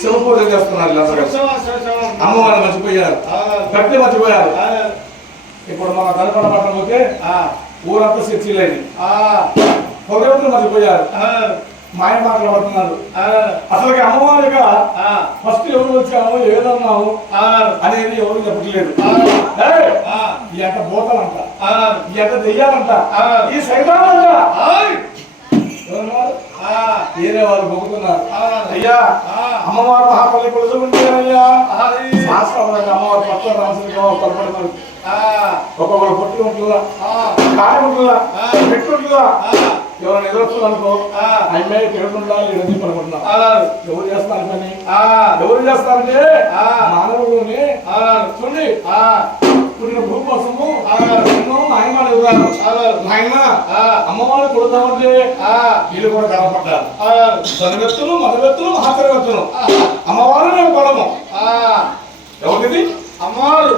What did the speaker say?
శివ పూజ చేస్తున్నారు. అమ్మవారిని మర్చిపోయారు, గట్టి మర్చిపోయారు. ఇప్పుడు మన తలపడ పట్టకపోతే ఊరంతా శక్తిలేని పొగలు మర్చిపోయారు, మాయ మాటలు పడుతున్నారు. అసలుకి అమ్మవారిగా ఫస్ట్ ఎవరు వచ్చాము ఏదన్నాము అనేది ఎవరు చెప్పట్లేదు. ఈ అంట బోతలంట, ఈ అంట దెయ్యాలంట, ఈ సైతానంట వేరే వాళ్ళు మొక్కుతున్నారు. అయ్యా అమ్మవారు మహాపల్లి కొలుసుకుంటారయ్యా. శాస్త్రంగా అమ్మవారు పట్ల రాసులుగా తలపడతారు. ఒక్కొక్కరు పొట్టి ఉంటుందా, కాయ ఉంటుందా, పెట్టి ఉంటుందా, ఎవరైనా ఎదురొస్తుంది అనుకో అమ్మాయి పెరుగుతుందా లేదని పడుకుంటున్నా. ఎవరు చేస్తారు పని? ఎవరు చేస్తారంటే మానవుడిని చూడండి. పుట్టిన భూ కోసము ఎన్నో నాయనాలు ఎదురారు. నాయన అమ్మవారు కొడతామంటే వీళ్ళు కూడా కనపడ్డారు. ధనవెత్తులు, మదవెత్తులు, మహాకరవెత్తులు అమ్మవారు నేను కొడము. ఎవరిది? అమ్మవారు